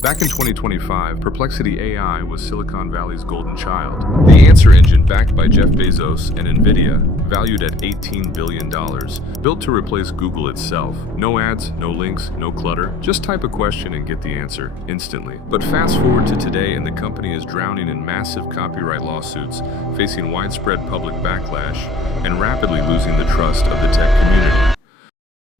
Back in 2025, Perplexity AI was Silicon Valley's golden child. The answer engine backed by Jeff Bezos and NVIDIA, valued at $18 billion, built to replace Google itself. No ads, no links, no clutter. Just type a question and get the answer instantly. But fast forward to today and the company is drowning in massive copyright lawsuits, facing widespread public backlash, and rapidly losing the trust of the tech community.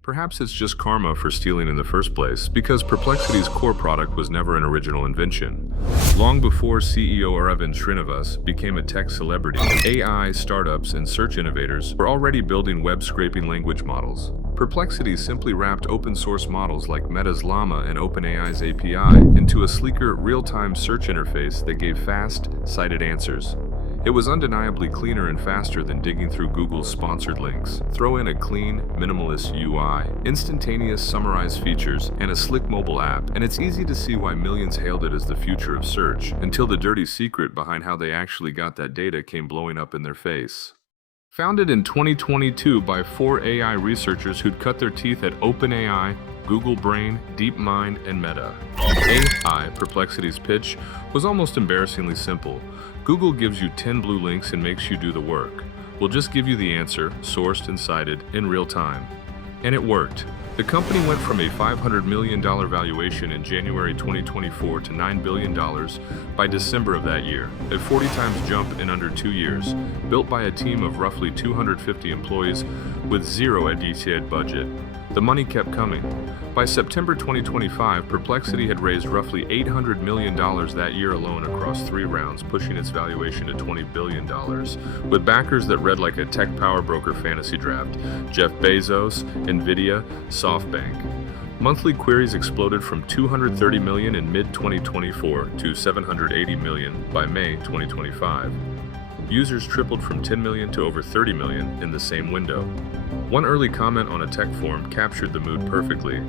Perhaps it's just karma for stealing in the first place, because Perplexity's core product was never an original invention. Long before CEO Aravind Srinivas became a tech celebrity, AI, startups, and search innovators were already building web-scraping language models. Perplexity simply wrapped open-source models like Meta's Llama and OpenAI's API into a sleeker, real-time search interface that gave fast, cited answers. It was undeniably cleaner and faster than digging through Google's sponsored links. Throw in a clean, minimalist UI, instantaneous summarized features, and a slick mobile app, and it's easy to see why millions hailed it as the future of search, until the dirty secret behind how they actually got that data came blowing up in their face. Founded in 2022 by 4 AI researchers who'd cut their teeth at OpenAI, Google Brain, DeepMind, and Meta. AI, Perplexity's pitch, was almost embarrassingly simple. Google gives you 10 blue links and makes you do the work. We'll just give you the answer, sourced and cited, in real time. And it worked. The company went from a $500 million valuation in January 2024 to $9 billion by December of that year, a 40 times jump in under 2 years, built by a team of roughly 250 employees with zero ad budget. The money kept coming. By September 2025, Perplexity had raised roughly $800 million that year alone across 3 rounds, pushing its valuation to $20 billion, with backers that read like a tech power broker fantasy draft: Jeff Bezos, NVIDIA, SoftBank. Monthly queries exploded from 230 million in mid-2024 to 780 million by May 2025. Users tripled from 10 million to over 30 million in the same window. One early comment on a tech forum captured the mood perfectly.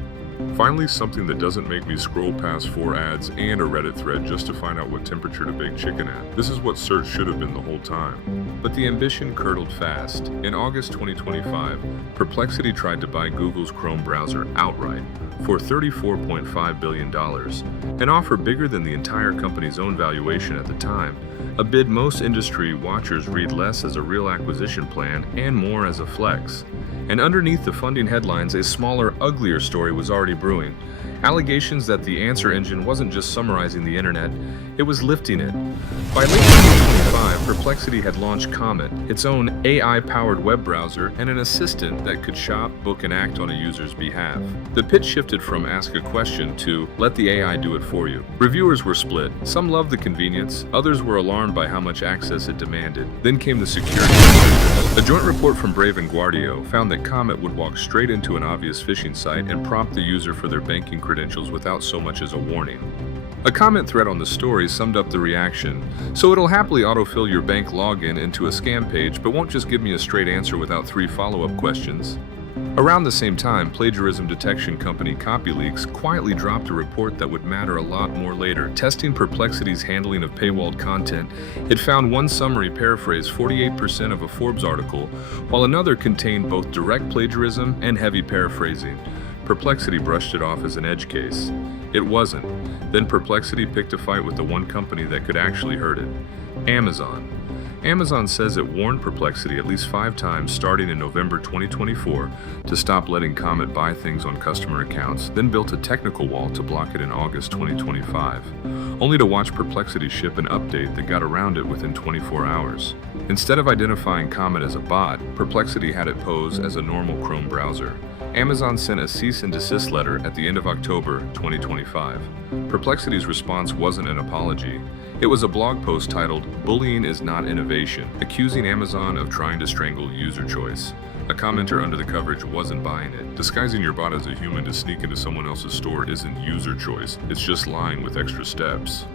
Finally, something that doesn't make me scroll past 4 ads and a Reddit thread just to find out what temperature to bake chicken at. This is what search should have been the whole time. But the ambition curdled fast. In August 2025, Perplexity tried to buy Google's Chrome browser outright for $34.5 billion, an offer bigger than the entire company's own valuation at the time, a bid most industry watchers read less as a real acquisition plan and more as a flex. And underneath the funding headlines, a smaller, uglier story was already brewing. Allegations that the answer engine wasn't just summarizing the internet, it was lifting it. By late 2025, Perplexity had launched Comet, its own AI-powered web browser and an assistant that could shop, book, and act on a user's behalf. The pitch shifted from ask a question to let the AI do it for you. Reviewers were split. Some loved the convenience, others were alarmed by how much access it demanded. Then came the security. A joint report from Brave and Guardio found that Comet would walk straight into an obvious phishing site and prompt the user for their banking credentials without so much as a warning. A comment thread on the story summed up the reaction. So it'll happily autofill your bank login into a scam page, but won't just give me a straight answer without 3 follow-up questions. Around the same time, plagiarism detection company CopyLeaks quietly dropped a report that would matter a lot more later. Testing Perplexity's handling of paywalled content, it found one summary paraphrased 48% of a Forbes article, while another contained both direct plagiarism and heavy paraphrasing. Perplexity brushed it off as an edge case. It wasn't. Then Perplexity picked a fight with the one company that could actually hurt it: Amazon. Amazon says it warned Perplexity at least 5 times starting in November 2024 to stop letting Comet buy things on customer accounts, then built a technical wall to block it in August 2025, only to watch Perplexity ship an update that got around it within 24 hours. Instead of identifying Comet as a bot, Perplexity had it pose as a normal Chrome browser. Amazon sent a cease and desist letter at the end of October 2025. Perplexity's response wasn't an apology. It was a blog post titled "Bullying is Not Innovation," accusing Amazon of trying to strangle user choice. A commenter under the coverage wasn't buying it. Disguising your bot as a human to sneak into someone else's store isn't user choice, it's just lying with extra steps.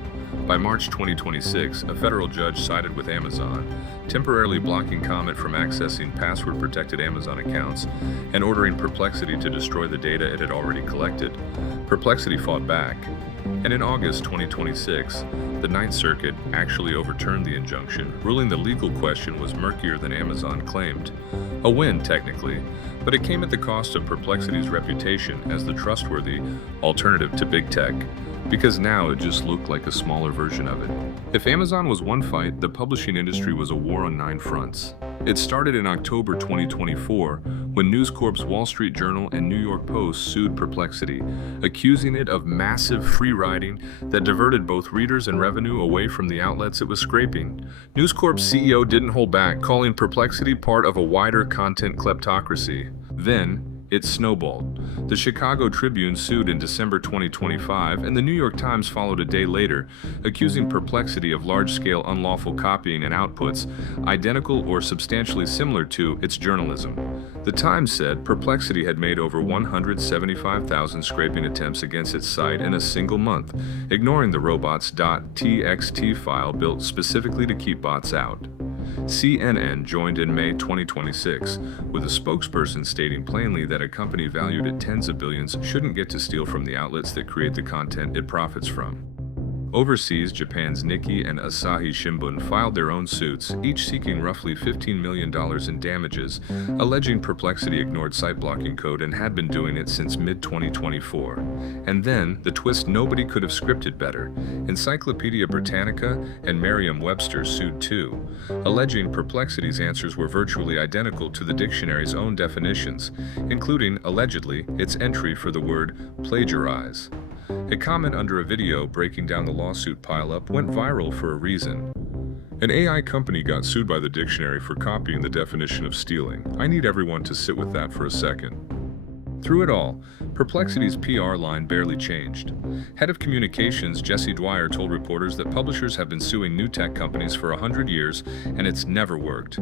By March 2026, a federal judge sided with Amazon, temporarily blocking Comet from accessing password-protected Amazon accounts and ordering Perplexity to destroy the data it had already collected. Perplexity fought back, and in August 2026, the Ninth Circuit actually overturned the injunction, ruling the legal question was murkier than Amazon claimed. A win, technically, but it came at the cost of Perplexity's reputation as the trustworthy alternative to big tech, because now it just looked like a smaller version of it. If Amazon was one fight, the publishing industry was a war on 9 fronts. It started in October 2024 when News Corp's Wall Street Journal and New York Post sued Perplexity, accusing it of massive free riding that diverted both readers and revenue away from the outlets it was scraping. News Corp's CEO didn't hold back, calling Perplexity part of a wider content kleptocracy. Then, it snowballed. The Chicago Tribune sued in December 2025, and the New York Times followed a day later, accusing Perplexity of large-scale unlawful copying and outputs identical or substantially similar to its journalism. The Times said Perplexity had made over 175,000 scraping attempts against its site in a single month, ignoring the robots.txt file built specifically to keep bots out. CNN joined in May 2026, with a spokesperson stating plainly that a company valued at tens of billions shouldn't get to steal from the outlets that create the content it profits from. Overseas, Japan's Nikkei and Asahi Shimbun filed their own suits, each seeking roughly $15 million in damages, alleging Perplexity ignored site blocking code and had been doing it since mid-2024. And then, the twist nobody could have scripted better. Encyclopedia Britannica and Merriam-Webster sued too, alleging Perplexity's answers were virtually identical to the dictionary's own definitions, including, allegedly, its entry for the word plagiarize. A comment under a video breaking down the lawsuit pileup went viral for a reason. An AI company got sued by the dictionary for copying the definition of stealing. I need everyone to sit with that for a second. Through it all, Perplexity's PR line barely changed. Head of Communications Jesse Dwyer told reporters that publishers have been suing new tech companies for 100 years, and it's never worked.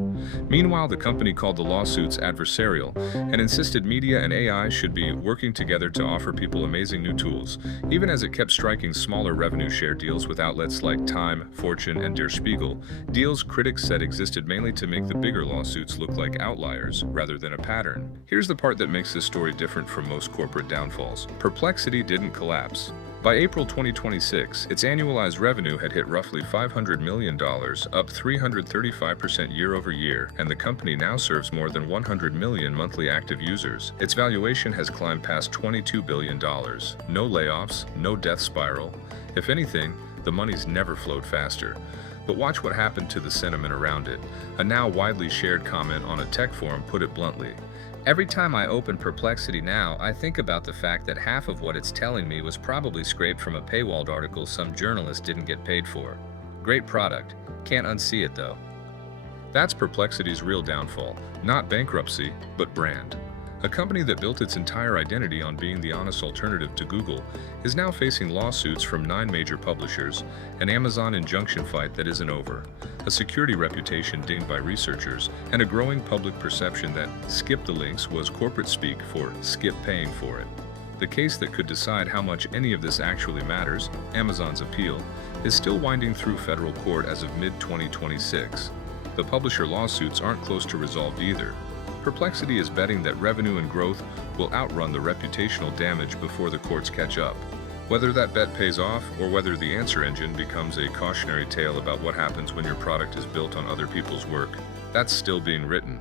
Meanwhile, the company called the lawsuits adversarial and insisted media and AI should be working together to offer people amazing new tools, even as it kept striking smaller revenue share deals with outlets like Time, Fortune, and Der Spiegel, deals critics said existed mainly to make the bigger lawsuits look like outliers rather than a pattern. Here's the part that makes this story different from most corporate downfalls. Perplexity didn't collapse. By April 2026, its annualized revenue had hit roughly $500 million, up 335% year over year, and the company now serves more than 100 million monthly active users. Its valuation has climbed past $22 billion. No layoffs, no death spiral. If anything, the money's never flowed faster. But watch what happened to the sentiment around it. A now widely shared comment on a tech forum put it bluntly. Every time I open Perplexity now, I think about the fact that half of what it's telling me was probably scraped from a paywalled article some journalist didn't get paid for. Great product. Can't unsee it though. That's Perplexity's real downfall. Not bankruptcy, but brand. A company that built its entire identity on being the honest alternative to Google is now facing lawsuits from 9 major publishers, an Amazon injunction fight that isn't over, a security reputation dinged by researchers, and a growing public perception that skip the links was corporate speak for skip paying for it. The case that could decide how much any of this actually matters, Amazon's appeal, is still winding through federal court as of mid-2026. The publisher lawsuits aren't close to resolved either. Perplexity is betting that revenue and growth will outrun the reputational damage before the courts catch up. Whether that bet pays off or whether the answer engine becomes a cautionary tale about what happens when your product is built on other people's work, that's still being written.